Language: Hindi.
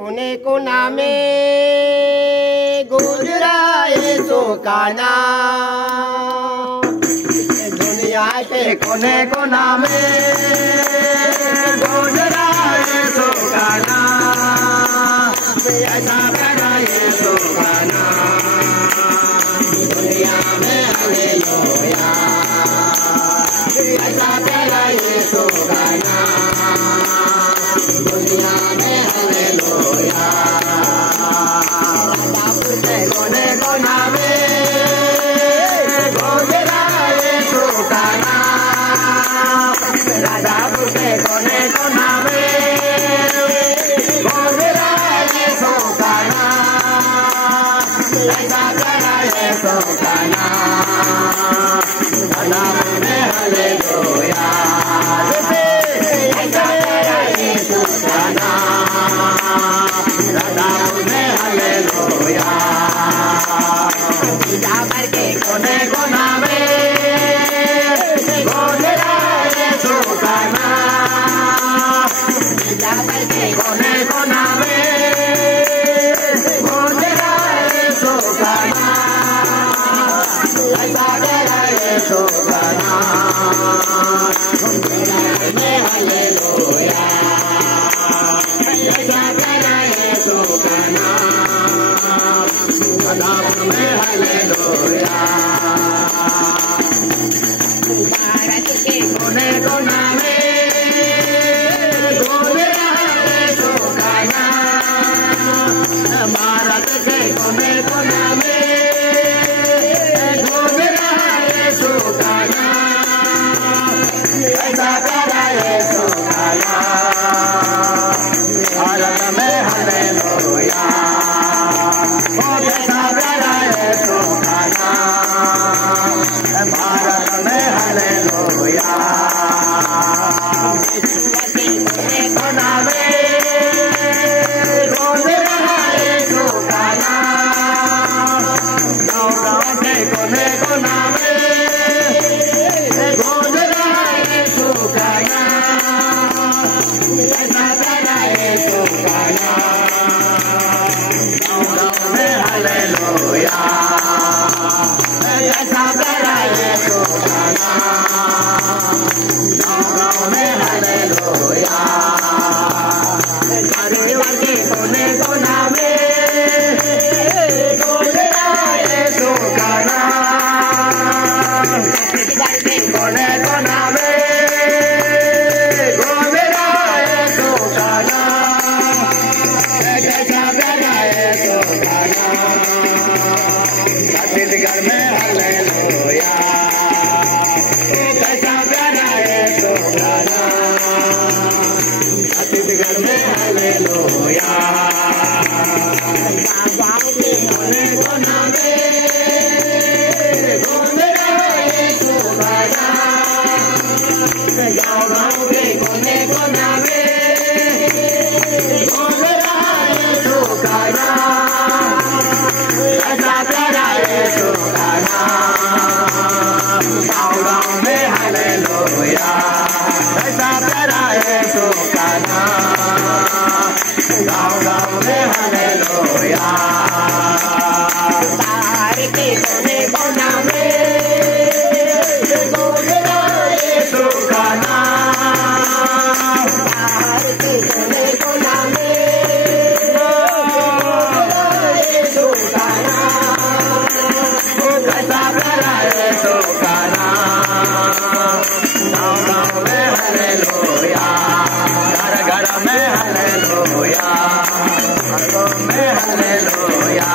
कोने कोना में गुजरा यीशु का नाम। दुनिया के कोने कोना में गुजरा यीशु का नाम। ऐसा प्यारा यीशु का नाम दुनिया में हालेलुया। ऐसा प्यारा यीशु का नाम दुनिया में हालेलुया। कोने कोना में गुजरा यीशु का नाम। राधापुर के कोने कोना में गुजरा यीशु का नाम। ऐसा प्यारा यीशु का नाम राधापुर में हालेलुया। ऐसा प्यारा यीशु का नाम राधापुर में हालेलुया। जाकर के कोने कोना में गुजरा यीशु का नाम। जाकर के कोने कोना में गुजरा यीशु का नाम। ऐसा प्यारा यीशु का नाम में हालेलुया। ऐसा प्यारा यीशु का नाम राधापुर में हालेलुया। भारत के कोने कोना में गुजरा यीशु का नाम। भारत के कोने कोना में गुजरा यीशु का नाम। ऐसा प्यारा यीशु का नाम भारत में हालेलुया। ऐसा प्यारा यीशु का नाम भारत में हालेलुया। कोने कोना में गुजरा यीशु का नाम। गाँव के कोने कोना में गुजरा यीशु का नाम। ऐसा प्यारा यीशु का नाम गाँव में हालेलुया। ऐसा प्यारा यीशु का नाम गाँव में हालेलुया। परिवार के कोने कोना में गुजरा यीशु का नाम। घर के कोने कोना में गुजरा यीशु का नाम। ऐसा प्यारा यीशु का नाम छत्तीसगढ़ में हालेलुया। ऐसा प्यारा यीशु का नाम छत्तीसगढ़ में हालेलुया। गाँव के कोने कोना में गुजरा यीशु का नाम। गाँव के कोने कोना में गुजरा यीशु का नाम। ऐसा प्यारा यीशु का नाम गाँव में हालेलुया। ऐसा प्यारा यीशु का नाम गाँव में हालेलुया। बाहर के कोने कोना में गुजरा यीशु का नाम। बाहर के कोने कोना में गुजरा यीशु का नाम। कैसा प्यारा यीशु का नाम गाँव में हालेलुया। घर घर में हालेलुया। घरों में हालेलुया।